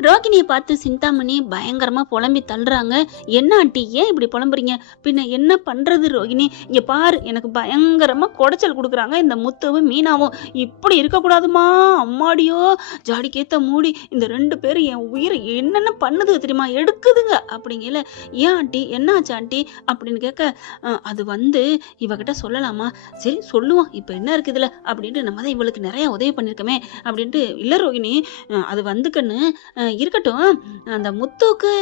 ரோகிணியை பார்த்து சிந்தாமணி பயங்கரமா புலம்பி தள்ளுறாங்க. என்ன ஆண்டி ஏன் இப்படி புலம்புறீங்க? பின்ன என்ன பண்றது ரோகிணி? இங்க பாரு, எனக்கு பயங்கரமா குடைச்சல் கொடுக்குறாங்க இந்த முத்துவும் மீனாவும். இப்படி இருக்கக்கூடாதுமா. அம்மாடியோ ஜாடிக்கேத்த மூடி, இந்த 2 பேரும் என் உயிரை என்னென்ன பண்ணுது தெரியுமா, எடுக்குதுங்க அப்படிங்கல. ஏன் ஆண்டி என்ன ஆச்சு ஆண்டி அப்படின்னு கேட்க, அது வந்து இவகிட்ட சொல்லலாமா? சரி சொல்லுவோம், இப்ப என்ன இருக்குதுல அப்படின்ட்டு நம்ம தான் இவளுக்கு நிறைய உதவி பண்ணிருக்கோமே அப்படின்ட்டு. இல்ல ரோகிணி, அது வந்துக்கன்னு இருக்கட்டும். அந்த முத்துவுக்கு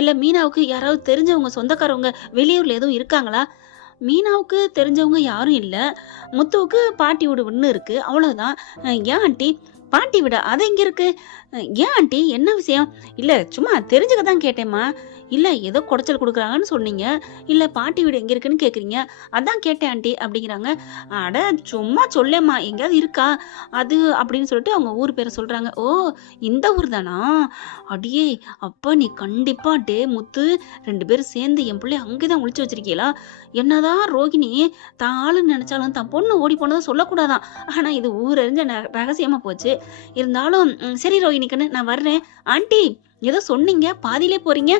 இல்ல மீனாவுக்கு யாராவது தெரிஞ்சவங்க சொந்தக்காரவங்க வெளியூர்ல எதுவும் இருக்காங்களா? மீனாவுக்கு தெரிஞ்சவங்க யாரும் இல்ல. முத்துவுக்கு பாட்டி வீடு ஒண்ணு இருக்கு, அவ்வளவுதான். ஏன் ஆண்டி பாட்டி விட அது எங்க இருக்கு? ஏன் ஆண்டி என்ன விஷயம்? இல்ல சும்மா தெரிஞ்சுக்க தான் கேட்டேம்மா. இல்ல ஏதோ குடைச்சல் கொடுக்குறாங்கன்னு சொன்னீங்க, இல்ல பாட்டி வீடு எங்க இருக்குன்னு கேக்குறீங்க, அதான் கேட்டேன் ஆண்டி அப்படிங்கிறாங்க. அட சும்மா சொல்லேம்மா, எங்கேயாவது இருக்கா அது அப்படின்னு சொல்லிட்டு அவங்க ஊர் பேரை சொல்றாங்க. ஓ இந்த ஊர் தானா? அடியே அப்ப நீ கண்டிப்பா டே முத்து 2 பேரும் சேர்ந்து என் பிள்ளைய அங்கேதான் ஒளிச்சு வச்சிருக்கீங்களா? என்னதான் ரோகிணி தான் ஆளுன்னு நினைச்சாலும் தான் பொண்ணு ஓடி போனதை சொல்லக்கூடாதான். ஆனா இது ஊரறிஞ்ச ரகசியமா போச்சு. இருந்தாலும் சரி ரோகிணிக்கண்ணு நான் வர்றேன். ஆண்டி ஏதோ சொன்னீங்க, பாதியிலே போறீங்க.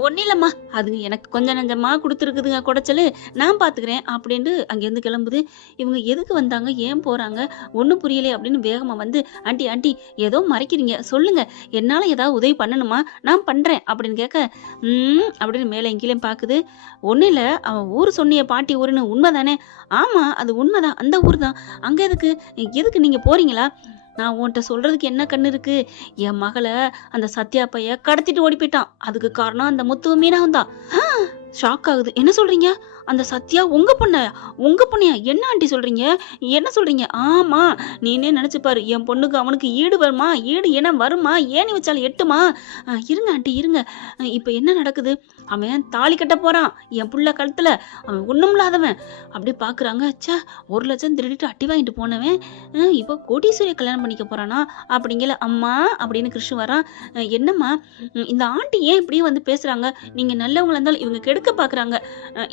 ஒன்னும் இல்லம்மா, அது எனக்கு கொஞ்சம் நஞ்சமா கொடுத்துருக்குதுங்க குடைச்சலு, நான் பாத்துக்கிறேன் அப்படின்ட்டு அங்கேருந்து கிளம்புது. இவங்க எதுக்கு வந்தாங்க, ஏன் போறாங்க, ஒன்றும் புரியலே அப்படின்னு வேகமா வந்து, ஆண்டி ஆண்டி ஏதோ மறைக்கிறீங்க சொல்லுங்க, என்னால ஏதாவது உதவி பண்ணணுமா, நான் பண்றேன் அப்படின்னு கேட்க, அப்படின்னு மேலே எங்கேயும் பாக்குது. ஒன்றும் இல்லை, அவன் ஊர் சொன்னிய பாட்டி ஊருன்னு உண்மைதானே? ஆமா அது உண்மைதான், அந்த ஊர் தான். அங்க எதுக்கு நீங்க போறீங்களா? நான் உன்கிட்ட சொல்றதுக்கு என்ன கண்ணு இருக்கு? என் மகளை அந்த சத்யா பைய கடத்திட்டு ஓடி போயிட்டான். அதுக்கு காரணம் அந்த முத்து மீனாவும் தான். ஷாக் ஆகுது. என்ன சொல்றீங்க? அந்த சத்யா உங்க பொண்ணையா? என்ன ஆண்டி சொல்றீங்க? என்ன சொல்றீங்க? ஆமா, நீனே நினைச்சு பாரு, என் பொண்ணுக்கு அவனுக்கு ஈடு வருமா? ஈடு என்ன வருமா? ஏணி வச்சாலும் எட்டுமா? இருங்க ஆண்டி இருங்க. இப்ப என்ன நடக்குது? அவன் தாலி கட்ட போறான் என் புள்ள கழுத்துல. அவன் ஒண்ணும் இல்லாதவன். அப்படி பாக்குறாங்க. ச்சே, 1 லட்சம் திருடிட்டு அட்டி வாங்கிட்டு போனவன் இப்போ கோடீஸ்வரியை கல்யாணம் பண்ணிக்க போறானா அப்படிங்கல. அம்மா அப்படின்னு கிருஷ்ண வரான். என்னம்மா இந்த ஆண்டி ஏன் இப்படியே வந்து பேசுறாங்க? நீங்க நல்லவங்களா இருந்தாலும் இவங்க கெடுக்க பாக்குறாங்க.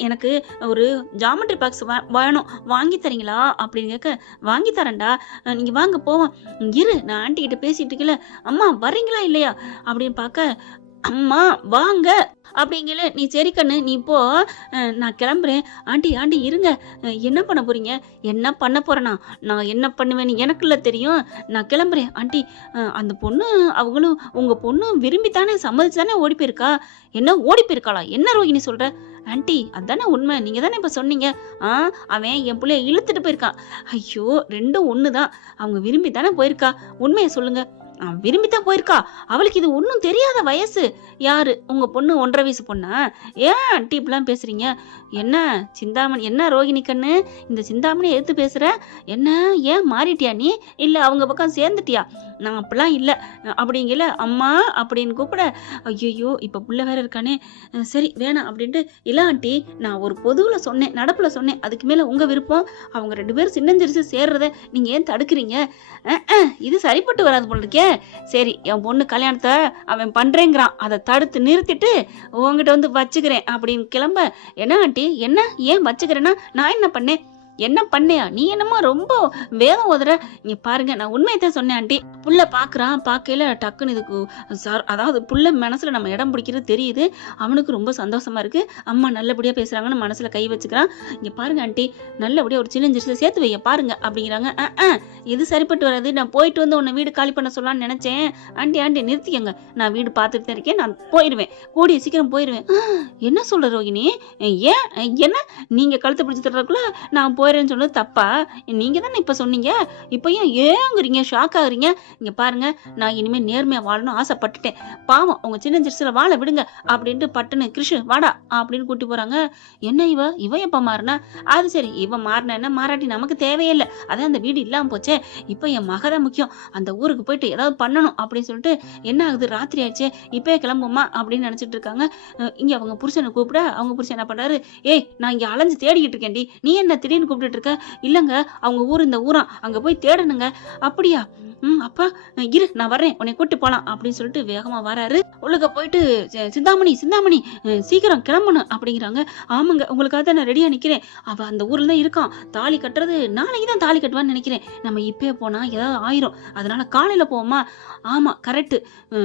எனக்கு ஒரு ஜாமெட்ரி பாக்ஸ் வேணும், வாங்கி தரீங்களா அப்படின்னு கேட்க, வாங்கி தரேன்டா, நீங்க வாங்க போவோம். இரு, நான் ஆண்டி கிட்ட பேசிட்டு இருக்கல. அம்மா வரீங்களா இல்லையா அப்படின்னு பார்க்க, அம்மா வாங்க அப்படிங்கல. நீ சரி கண்ணு நீ போ, நான் கிளம்புறேன். ஆண்டி ஆண்டி இருங்க, என்ன பண்ண போறீங்க? என்ன பண்ண போறேனா? நான் என்ன பண்ணுவேன்னு எனக்குள்ள தெரியும். நான் கிளம்புறேன் ஆண்டி. அந்த பொண்ணு அவங்களும் உங்க பொண்ணு விரும்பித்தானே சம்மதிச்சுதானே ஓடி போயிருக்கா? என்ன ஓடி போயிருக்காளா? என்ன ரோகிணி சொல்ற? ஆண்டி அதானே உண்மை, நீங்க தானே இப்ப சொன்னீங்க. அவன் என் பிள்ளைய இழுத்துட்டு போயிருக்கான். ஐயோ 2ம் ஒண்ணுதான். அவங்க விரும்பித்தானே போயிருக்கா, உண்மையை சொல்லுங்க. விரும்பித்தான் போயிருக்கா. அவளுக்கு இது ஒன்றும் தெரியாத வயசு. யாரு உங்க பொண்ணு? 1.5 வயசு பொண்ணா? ஏன் ஆண்டி இப்படிலாம் பேசுறீங்க? என்ன சிந்தாமணி, என்ன ரோகிணி கண்ணு இந்த சிந்தாமணி எடுத்து பேசுற? என்ன ஏன் மாறிட்டியா நீ? இல்ல அவங்க பக்கம் சேர்ந்துட்டியா? நான் அப்படிலாம் இல்லை அப்படிங்கல. அம்மா அப்படின்னு கூப்பிட, ஐயோ இப்ப புள்ள வேற இருக்கானே, சரி வேணாம் அப்படின்ட்டு. இல்ல ஆண்டி, நான் ஒரு பொதுவுல சொன்னேன், நடப்புல சொன்னேன், அதுக்கு மேல உங்க விருப்பம். அவங்க 2 பேரும் சின்னஞ்சிரிச்சு சேர்றத நீங்க ஏன் தடுக்கிறீங்க? இது சரிப்பட்டு வராது போல இருக்கே. சரி, என் பொண்ணு கல்யாணத்தை அவன் பண்றேங்கிறான், அதை தடுத்து நிறுத்திட்டு உங்ககிட்ட வந்து வச்சுக்கிறேன் அப்படின்னு கிளம்ப. என்ன ஆண்டி என்ன ஏன் வச்சுக்கிறேன்னா நான் என்ன பண்ணேன்? என்ன பண்ணையா? நீ என்னமோ ரொம்ப வேதம் ஓதுற. இங்க பாருங்க, நான் உண்மையத்தான் சொன்னேன் ஆண்டி. புள்ள பாக்குறான், பாக்கையில டக்குன்னு இதுக்கு அதாவது புள்ள மனசுல நம்ம இடம் பிடிக்கிறது தெரியுது. அவனுக்கு ரொம்ப சந்தோஷமா இருக்கு. அம்மா நல்லபடியா பேசுறாங்கன்னு மனசுல கை வச்சுக்கிறான். இங்க பாருங்க ஆண்டி, நல்லபடியா ஒரு சின்னஞ்சிரிச்சு சேர்த்து வைய பாருங்க அப்படிங்கிறாங்க. இது சரிப்பட்டு வராது. நான் போயிட்டு வந்து உன்னை வீடு காலி பண்ண சொல்லலாம்னு நினைச்சேன். ஆண்டி ஆண்டி நிறுத்திக்கங்க, நான் வீடு பார்த்துட்டு தான் இருக்கேன், நான் போயிடுவேன், கூடிய சீக்கிரம் போயிடுவேன். என்ன சொல்ற ரோகிணி? ஏன் என்ன நீங்க கழுத்தை பிடிச்சி தர்றதுக்குள்ள நான் போயிடுறேன்னு சொன்னது தப்பா? நீங்க தானே இப்ப சொன்னீங்க. இப்ப ஏங்குறீங்க, ஷாக் ஆகுறீங்க? இங்க பாருங்க, நான் இனிமே நேர்மையா வாழணும் ஆசைப்பட்டுட்டேன். பாவம் உங்க சின்ன சிறுசுல வாழ விடுங்க அப்படின்ட்டு பட்டுன்னு கிருஷ்ண வாடா அப்படின்னு கூட்டி போறாங்க. என்ன இவ எப்ப மாறினா? அது சரி, இவ மாறின என்ன மாறாட்டி நமக்கு தேவையில்லை, அதான் அந்த வீடு இல்லாம போச்சே. இப்ப என் மகதான் முக்கியம். அந்த ஊருக்கு போயிட்டு ஏதாவது பண்ணணும் அப்படின்னு சொல்லிட்டு, என்ன ஆகுது ராத்திரி ஆயிடுச்சே, இப்பயே கிளம்புமா அப்படின்னு நினைச்சிட்டு இருக்காங்க. இங்க அவங்க புருஷனை கூப்பிட, அவங்க புருஷன் என்ன பண்றாரு, ஏய் நான் இங்க அலைஞ்சு தேடிக்கிட்டு இருக்கேன்டி, நீ என்ன திடீர்னு கூப்பிட்டு இருக்க? இல்லங்க அவங்க ஊர் இந்த ஊரா, அங்க போய் தேடணுங்க. அப்படியா? அப்பா இரு நான் வர்றேன் உன்னை கூட்டு போலாம் அப்படின்னு சொல்லிட்டு வேகமா வராரு. உள்ளுக்க போயிட்டு சிந்தாமணி சிந்தாமணி சீக்கிரம் கிளம்பணும் அப்படிங்கிறாங்க. ஆமாங்க உங்களுக்காக தான் நான் ரெடியா நிக்கிறேன். அவ அந்த ஊர்ல தான் இருக்கான். தாலி கட்டுறது நாளைக்கு தான் தாலி கட்டுவான்னு நினைக்கிறேன். நம்ம இப்பயே போனா ஏதாவது ஆயிரும். அதனால காலையில போவோமா? ஆமா கரெக்ட்.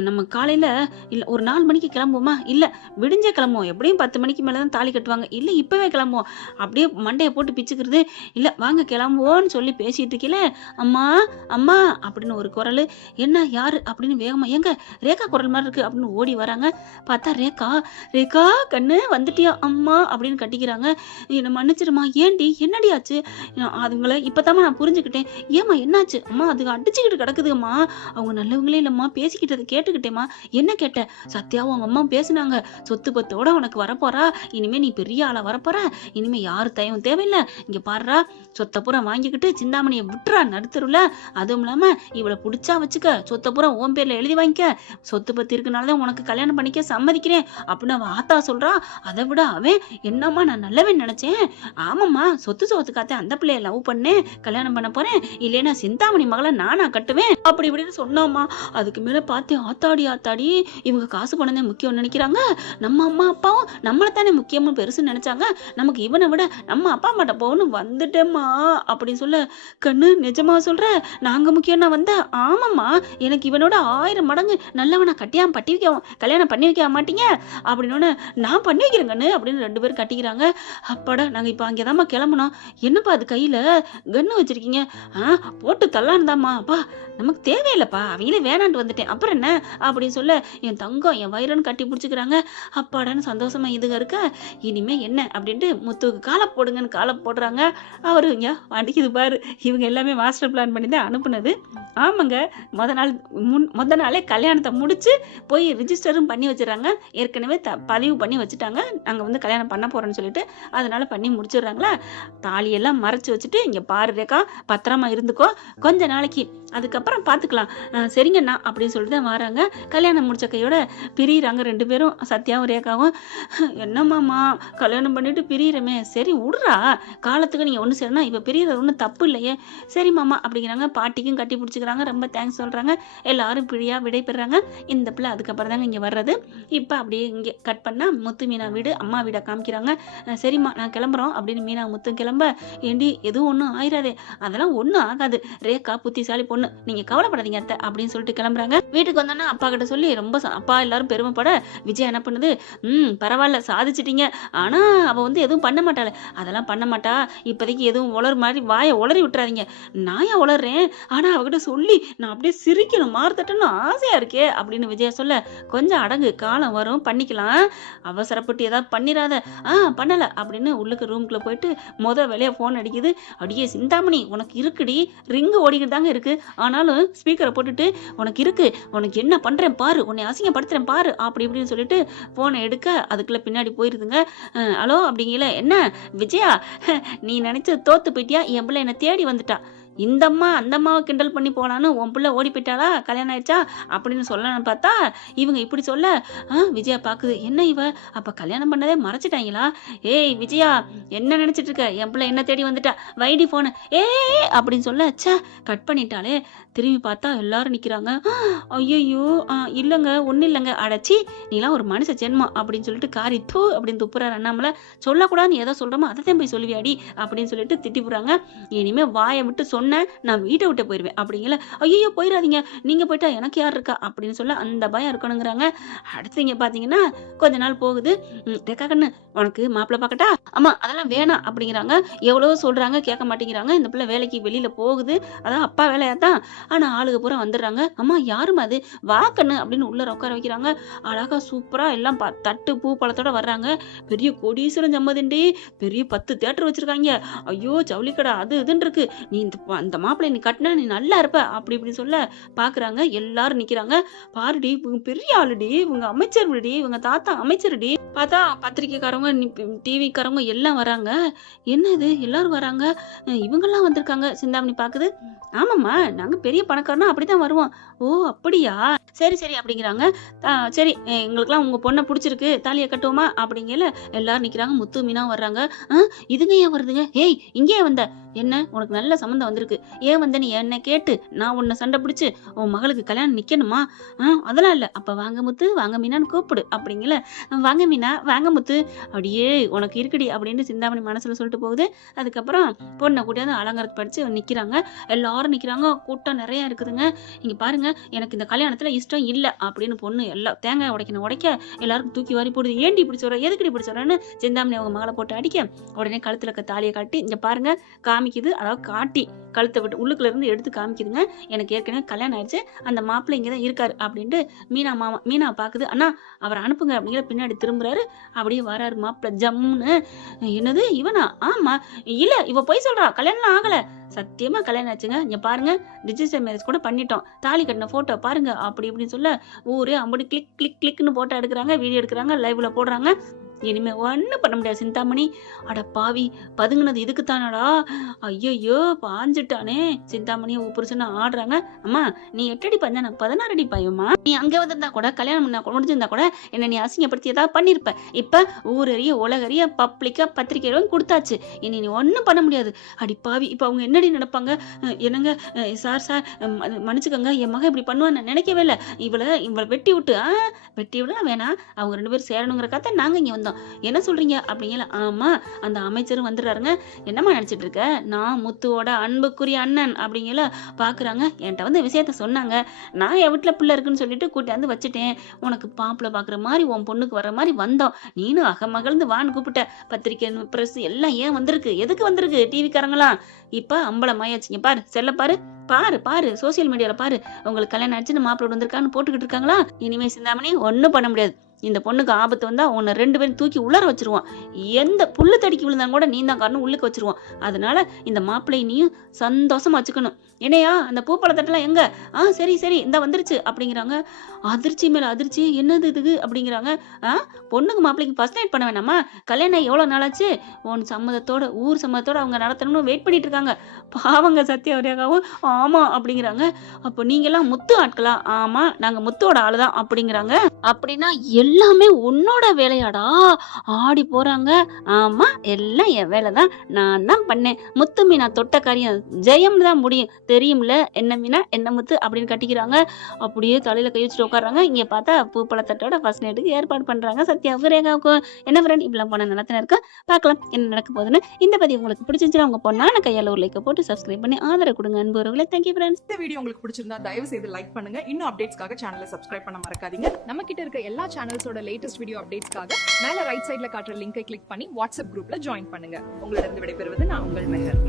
நம்ம காலையில இல்ல ஒரு 4 மணிக்கு கிளம்புவோமா? இல்ல விடிஞ்சே கிளம்புவோம். எப்படியும் 10 மணிக்கு மேலதான் தாலி கட்டுவாங்க. இல்ல இப்பவே கிளம்புவோம். அப்படியே மண்டையை போட்டு பிச்சுக்கிறது. இல்ல வாங்க கிளம்புவோன்னு சொல்லி பேசிட்டு இருக்கல, அம்மா அம்மா அப்படின்னு ஒரு குரல். என்ன யாரு அப்படின்னு வேகமா, ஏங்க ரேகா குரல் மாதிரி இருக்கு அப்படின்னு ஓடி வராங்க. பார்த்தா ரேகா. ரேகா கண்ணு வந்துட்டியா அம்மா அப்படின்னு கட்டிக்கிறாங்க. என்னை மன்னிச்சிருமா. ஏண்டி என்னடி ஆச்சு? அதுங்களை இப்பதாம்மா நான் புரிஞ்சுக்கிட்டேன். ஏமா என்னாச்சு? அம்மா அதுங்க அடிச்சுக்கிட்டு கிடக்குதும்மா. அவங்க நல்லவங்களே இல்லம்மா. பேசிக்கிட்டதை கேட்டுக்கிட்டேம்மா. என்ன கேட்ட? சத்யாவும் அவங்க அம்மா பேசினாங்க. சொத்து பத்தோட உனக்கு வரப்போறா. இனிமே நீ பெரிய ஆளா வரப்போற. இனிமே யாரு தயவும் தேவையில்லை. இங்க பாடுறா சொத்தை பூரா வாங்கிக்கிட்டு சிந்தாமணியை விட்டுறா நடுத்தருல. அதுவும் இல்லாம இவளை பிடிச்சா வச்சுக்க. சொத்தை பூரா உன் பேர்ல எழுதி வாங்கிக்க. சொத்து பத்தி இருக்கனாலதான் உனக்கு கல்யாணம் பண்ணிக்க சம்மதிக்கிறேன் அப்படின்னு அவ ஆத்தா சொல்றா. அதை விட அவன் என்னம்மா நான் நல்லவன் நினைச்சேன். ஆமாம்மா சொத்து காத்த அந்த பிள்ளைய லவ் பண்ணேன். கல்யாணம் பண்ண போறேன். இல்லைன்னா சிந்தாமணி மகளை நானா கட்டுவேன் அப்படி இப்படின்னு சொன்னாமா. அதுக்கு மேல பார்த்தேன் ஆத்தாடி ஆத்தாடி இவங்க காசு பணம் தான் முக்கியம் நினைக்கிறாங்க. நம்ம அம்மா அப்பாவும் நம்மளை தானே முக்கியமா பெருசுன்னு நினைச்சாங்க. நமக்கு இவனை விட நம்ம அப்பா அம்மாட்ட போகணும் வந்துட்டேம்மா அப்படின்னு சொல்ல. கண்ணு நிஜமா சொல்ற? நாங்க முக்கியம்னா வந்த? ஆமாம்மா எனக்கு இவனோட 1000 மடங்கு நல்லவனா கட்டியாம பட்டி வைக்க கல்யாணம் பண்ணி வைக்க மாட்டீங்க அப்படின்னு. நான் பண்ணி வைக்கிறேன் கண்ணு அப்படின்னு 2 பேரும் கட்டிக்கிறாங்க. அப்பாடா நாங்க இப்ப அங்கேதாம்மா கிளம்பணும். என்னப்பா அது கையில கன்னு வச்சிருக்கீங்க? போட்டு தள்ளான்தாம்மா. அப்பா நமக்கு தேவையில்லைப்பா. அவங்களே வேணான்ட்டு வந்துட்டேன் அப்புறம் என்ன அப்படின்னு சொல்ல என் தங்கம் என் வயிறுன்னு கட்டி பிடிச்சிக்கிறாங்க. அப்பாடான்னு சந்தோஷமா இதுங்க இருக்க. இனிமே என்ன அப்படின்ட்டு முத்துக்கு காலை போடுங்கன்னு காலை போடுறாங்க. அவரு இங்க அடிக்குது பாரு. இவங்க எல்லாமே மாஸ்டர் பிளான் பண்ணி தான் அனுப்புனது. ஆமாங்க முத நாளே கல்யாணத்தை முடிச்சு போய் ரிஜிஸ்டரும் பண்ணி வச்சிடறாங்க. ஏற்கனவே பதிவு பண்ணி வச்சுட்டாங்க. நாங்க வந்து கல்யாணம் பண்ண போறோம்னு சொல்லிட்டு. அதனால பண்ணி முடிச்சிடுறாங்களா. தாலியெல்லாம் மறைச்சு வச்சுட்டு இங்க பாரு ரேகா பத்திரமா இருந்துக்கோ கொஞ்ச நாளைக்கு, அதுக்கப்புறம் பாத்துக்கலாம் சரிங்கண்ணா அப்படின்னு சொல்லிட்டு தான் வராங்க. கல்யாணம் முடிச்ச கையோட பிரியிறாங்க 2 பேரும், சத்யாவும் ரேகாவும். என்னம்மாமா கல்யாணம் பண்ணிட்டு பிரியிறமே, சரி விடுறா காலத்துக்கு நீங்க ஒண்ணு சேரணும். இப்ப பிரியறது ஒன்றும் தப்பு இல்லையே. சரி மாமா அப்படிங்கிறாங்க. பாட்டிக்கும் கட்டி பிடிச்சிக்கிறாங்க. ரொம்ப தேங்க்ஸ் சொல்றாங்க. எல்லாரும் பிரியா விடை பெறாங்க. இந்த பிள்ளை அதுக்கப்புறம் தாங்க இங்க வர்றது. இப்ப அப்படியே இங்க கட் பண்ணா முத்து மீனா வீடு அம்மா வீடை காமிக்கிறாங்க. சரிம்மா நான் கிளம்புறோம் அப்படின்னு மீனா முத்து கிளம்ப. ஏண்டி எதுவும் ஒன்றும் ஆயிராதே, அதெல்லாம் ஒன்றும் ஆகாது. ரேகா புத்திசாலி பொண்ணு, நீங்க கவலைப்படாதீங்க அத்தை அப்படின்னு சொல்லிட்டு கிளம்புறாங்க. வீட்டுக்கு வந்தோன்னா அப்பா கிட்ட சொல்லி ரொம்ப அப்பா எல்லாரும் பெருமைப்பட விஜய் என்ன பண்ணுது, பரவாயில்ல சாதிச்சிட்டீங்க. ஆனா அவ வந்து எதுவும் பண்ண மாட்டாளே. அதெல்லாம் பண்ண மாட்டா. இப்போதைக்கு எதுவும் உளர் மாதிரி வாயை உளறி விட்டுறாதீங்க. நான் ஏன் உளறேன்? ஆனா அவகிட்ட சொல்லி நான் அப்படியே சிரிக்கணும் மாறுதட்டணும் ஆசையா இருக்கே அப்படின்னு விஜயா சொல்ல. கொஞ்சம் அடங்கு, காலம் வரும் பண்ணிக்கலாம். அவசரப்பட்டு ஏதாவது பண்ணிடாத. பண்ணல அப்படின்னு உள்ளுக்கு ரூம்குள்ள போயிட்டு வேலையா போன் அடிக்குது. அடியே சிந்தாமணி உனக்கு இருக்குடி, ரிங்கு ஓடிக்கிட்டு தாங்க இருக்கு. ஆனாலும் ஸ்பீக்கரை போட்டுட்டு உனக்கு இருக்கு, உனக்கு என்ன பண்றேன் பாரு, உன்னை அசிங்கப்படுத்துறேன் பாரு அப்படி இப்படின்னு சொல்லிட்டு போனை எடுக்க அதுக்குள்ள பின்னாடி போயிருதுங்க. ஹலோ அப்படிங்கல. என்ன விஜயா நீ நினைச்சது தோத்து போயிட்டியா? என் பிள்ளை என்னை தேடி வந்துட்டா. இந்த அம்மா அந்த அம்மாவை கிண்டல் பண்ணி போலான்னு உன் பிள்ளை ஓடி போயிட்டாளா, கல்யாணம் ஆயிடுச்சா அப்படின்னு சொல்லலான்னு பார்த்தா இவங்க இப்படி சொல்ல. விஜயா பாக்குது. என்ன இவ அப்ப கல்யாணம் பண்ணதே மறைச்சிட்டாங்களா? ஏய் விஜயா என்ன நினைச்சிட்டு இருக்க? என் பிள்ளை என்ன தேடி வந்துட்டா, வைடி போன ஏ அப்படின்னு சொல்ல. ச்சே கட் பண்ணிட்டாலே. திரும்பி பார்த்தா எல்லாரும் நிக்கிறாங்க. ஐயோ இல்லைங்க ஒன்றும் இல்லைங்க. அடைச்சி நீலாம் ஒரு மனுஷ ஜென்மம் அப்படின்னு சொல்லிட்டு காரி தூ அப்படின்னு துப்புறாரு அண்ணாமலை. சொல்லக்கூடாதுன்னு ஏதோ சொல்றோமோ அதை தான் போய் சொல்லுவியாடி அப்படின்னு சொல்லிட்டு திட்டி போடுறாங்க. இனிமே வாயை விட்டு சொன்ன நான் வீட்டை விட்டு போயிருவேன் அப்படிங்கல. ஐயோ போயிடாதீங்க, நீங்க போயிட்டா எனக்கு யார் இருக்கா அப்படின்னு சொல்ல அந்த பயம் இருக்கணுங்கிறாங்க. அடுத்து இங்க பாத்தீங்கன்னா கொஞ்ச நாள் போகுது. ரேகா கண்ணு உனக்கு மாப்பிள்ளை பார்க்கட்டா? ஆமா அதெல்லாம் வேணாம் அப்படிங்கிறாங்க. எவ்வளவோ சொல்றாங்க கேட்க மாட்டேங்கிறாங்க. இந்த பிள்ளை வேலைக்கு வெளியில போகுது, அதான் அப்பா வேலையா தான். ஆனா ஆளுக பூரா வந்துடுறாங்க. அம்மா யாருமா அது, வாக்கண்ணு அப்படின்னு உள்ள உட்கார வைக்கிறாங்க. அழகா சூப்பரா எல்லாம் தட்டு பூ பழத்தோட வர்றாங்க. பெரிய கோடீஸ்வரன் சம்மதிண்டி, பெரிய 10 தியேட்டர் வச்சிருக்காங்க. ஐயோ ஜவுளி கடை அது இதுன்னு இருக்கு. நீ அந்த மாப்பிள்ளை நீ கட்டினா நீ நல்லா இருப்ப அப்படி இப்படி சொல்ல பாக்குறாங்க. எல்லாரும் நிக்கிறாங்க. பாருடி இவங்க பெரிய ஆளுடி, இவங்க அமைச்சர் விடி, இவங்க தாத்தா அமைச்சருடி. பார்த்தா பத்திரிக்கைக்காரவங்க டிவிக்காரவங்க எல்லாம் வராங்க. என்ன இது எல்லாரும் வராங்க, இவங்கெல்லாம் வந்திருக்காங்க. சிந்தாமணி பாக்குது. ஆமாம்மா நாங்க பெரிய பணக்காரனா அப்படித்தான் வருவோம். ஓ அப்படியா, சரி சரி அப்படிங்கிறாங்க. சரி எங்களுக்குலாம் உங்க பொண்ணை பிடிச்சிருக்கு, தாலியை கட்டுவோமா அப்படிங்கல. எல்லாரும் நிக்கிறாங்க. முத்து மீனா வர்றாங்க. இதுங்க ஏன் வருதுங்க? ஏய் இங்கே வந்த என்ன, உனக்கு நல்ல சம்மந்தம் வந்து வந்திருக்கு. ஏன் வந்த நீ என்ன கேட்டு நான் உன்னை சண்டை பிடிச்சு உன் மகளுக்கு கல்யாணம் நிக்கணுமா? அதெல்லாம் இல்ல. அப்ப வாங்க முத்து வாங்க மீனான்னு கூப்பிடு அப்படிங்கல. வாங்க மீனா வாங்க முத்து அப்படியே உனக்கு இருக்குடி அப்படின்னு சிந்தாமணி மனசுல சொல்லிட்டு போகுது. அதுக்கப்புறம் பொண்ணை கூட்டியாந்து அலங்காரத்து படிச்சு நிக்கிறாங்க. எல்லாரும் நிக்கிறாங்க. கூட்டம் நிறைய இருக்குதுங்க. இங்க பாருங்க எனக்கு இந்த கல்யாணத்துல இஷ்டம் இல்ல அப்படின்னு பொண்ணு எல்லாம் தேங்காய் உடைக்க எல்லாருக்கும் தூக்கி வாரி போடுது. ஏண்டி இப்படி சொல்ற, எதுக்கடி இப்படி சொல்றேன்னு சிந்தாமணி அவங்க மகளை போட்டு அடிக்க உடனே கழுத்துல இருக்க தாலியை காட்டி இங்க பாருங்க காமிக்குது. அதாவது காட்டி கழுத்தை விட்டு உள்ளுக்குள்ள இருந்து எடுத்து காமிக்குதுங்க. எனக்கு ஏற்கனவே கல்யாணம் ஆயிடுச்சு, அந்த மாப்பிள்ளை இங்கதான் இருக்காரு அப்படின்ட்டு மீனா பாக்குது. அண்ணா அவரை அனுப்புங்க அப்படிங்கிற பின்னாடி திரும்புறாரு. அப்படியே வராரு மாப்பிள்ளை ஜம்முன்னு. என்னது இவனா? ஆமா இல்ல இவ போய் சொல்றா, கல்யாணம் ஆகல, சத்தியமா கல்யாணம் ஆச்சுங்க. இங்க பாருங்க ரிஜிஸ்டர் மேரேஜ் கூட பண்ணிட்டோம், தாலி கட்டின போட்டோ பாருங்க அப்படி இப்படின்னு சொல்ல ஊரே அம்படி கிளிக் கிளிக் கிளிக்னு போட்டோ எடுக்கிறாங்க, வீடியோ எடுக்கிறாங்க, லைவ்ல போடுறாங்க. இனிமே ஒன்னும் பண்ண முடியாது சிந்தாமணி. அட பாவி பதுங்கினது இதுக்குத்தானடா, ஐயோ பாஞ்சிட்டானே. சிந்தாமணியை புருஷனை ஆடுறாங்க. அம்மா நீ 8 அடி பாஞ்சா நான் 16 அடி பாயுமா? நீ அங்க வந்திருந்தா கூட கல்யாணம் முடிஞ்சிருந்தா கூட என்ன நீ அசிங்கப்படுத்தி ஏதாவது பண்ணிருப்ப. இப்ப ஊரறிய உலகறிய பப்ளிக்கா பத்திரிகை கொடுத்தாச்சு, இனி நீ ஒன்னும் பண்ண முடியாது. அடி பாவி இப்ப அவங்க என்னடி நடப்பாங்க? என்னங்க சார் மன்னிச்சுக்கோங்க, என் மகன் இப்படி பண்ணுவான்னு நினைக்கவே இல்லை. இவளை வெட்டி விட வேணாம், அவங்க 2 பேரும் சேரணுங்கிற கதை நாங்க இங்க வந்தோம். என்ன சொல்றீங்க அப்படிங்கல. ஆமா அந்த அமைச்சரும் வந்துடுறாருங்க. என்னம்மா நினைச்சிட்டு இருக்க, நான் முத்துவோட அன்புக்குரிய அண்ணன் அப்படிங்கல பாக்குறாங்க. என்கிட்ட வந்து விஷயத்த சொன்னாங்க, நான் என் வீட்டுல பிள்ளை இருக்குன்னு சொல்லிட்டு கூட்டியாந்து வச்சுட்டேன். உனக்கு பாப்புல பாக்குற மாதிரி உன் பொண்ணுக்கு வர்ற மாதிரி வந்தோம், நீனும் அகமகிழ்ந்து வான்னு கூப்பிட்ட. பத்திரிக்கை பிரஸ் எல்லாம் ஏன் வந்திருக்கு, எதுக்கு வந்திருக்கு டிவிக்காரங்களா? இப்ப அம்பலமாயாச்சுங்க. பாரு செல்ல பாரு சோசியல் மீடியால பாரு, உங்களுக்கு கல்யாணம் ஆச்சுன்னு மாப்பிள்ளை வந்திருக்கான்னு போட்டுக்கிட்டு இருக்காங்களா? இனிமே சிந்தாமணி ஒன்னும் பண்ண முடியாது. இந்த பொண்ணுக்கு ஆபத்து வந்தா உன்னை 2 பேரும் தூக்கி உள்ளர வச்சிருவான். எந்த புல்லு தடிக்கி விழுந்தாங்க கூட நீ தான் காரணம், உள்ளுக்கு வச்சிருவான். அதனால இந்த மாப்பிள்ளை நீயும் சந்தோஷமா வச்சுக்கணும். என்னையா அந்த பூப்பழ தட்டெல்லாம் எங்க? சரி இந்த வந்துருச்சு அப்படிங்கிறாங்க. அதிர்ச்சி மேல அதிர்ச்சி, என்னது இதுக்கு அப்படிங்கிறாங்க. பொண்ணுக்கு மாப்பிள்ளைக்கு ஃபர்ஸ்ட் நைட் பண்ண வேணாமா? கல்யாணம் எவ்வளவு நாளாச்சு? உன் சம்மதத்தோட ஊர் சம்மதத்தோட அவங்க நடத்தணும்னு வெயிட் பண்ணிட்டு இருக்காங்க. பாவங்க சத்யாவரியாகவும் ஆமா அப்படிங்கிறாங்க. அப்போ நீங்க எல்லாம் முத்து ஆட்களா? ஆமா நாங்க முத்தோட ஆளுதான் அப்படிங்கிறாங்க. அப்படின்னா எல்லாமே உன்னோட வேலையாடா? ஆடி போறாங்க. ஆமா எல்லாம் என் வேலைதான், நான் தான் பண்ணேன். முத்து மீனா தொட்ட காரியம் ஜெயம் தான் முடியும், தெரியும்ல? என்ன மீனா என்ன முத்து அப்படின்னு கட்டிக்கிறாங்க. அப்படியே தலையில கை வச்சுட்டு உட்காடுறாங்க. இங்க பார்த்தா பூப்பழத்தட்டோட ஃபர்ஸ்ட் நைட்டுக்கு ஏற்பாடு பண்றாங்க சத்யாவுக்கு ரேகாவுக்கும். என்ன ஃப்ரெண்ட் இப்பெல்லாம் போன நடத்தின இருக்கா? பார்க்கலாம் என்ன நடக்க போகுதுன்னு. இந்த பதிவு உங்களுக்கு பிடிச்சிருந்துச்சுன்னா உங்க பொண்ணான கையால ஒரு லைக்கை போட்டு சப்ஸ்கிரைப் பண்ணி ஆதரவு கொடுங்க அன்புறவர்களே. Thank you friends. இந்த வீடியோ உங்களுக்கு பிடிச்சிருந்தா தயவு செய்து லைக் பண்ணுங்க. இன்னும் அப்டேட்ஸ்க்காக சேனலை சப்ஸ்கிரைப் பண்ண மறக்காதீங்க. நம்ம கிட்ட இருக்க எல்லா சேனல்ஸோட லேட்டஸ்ட் வீடியோ அப்டேட்ஸ்க்காக மேல ரைட் சைடுல காட்டுற லிங்கை கிளிக் பண்ணி வாட்ஸ்அப் குரூப்ல ஜாயின் பண்ணுங்க. உங்களிடம் விடைபெறுவது நான் உங்கள் மெஹர்.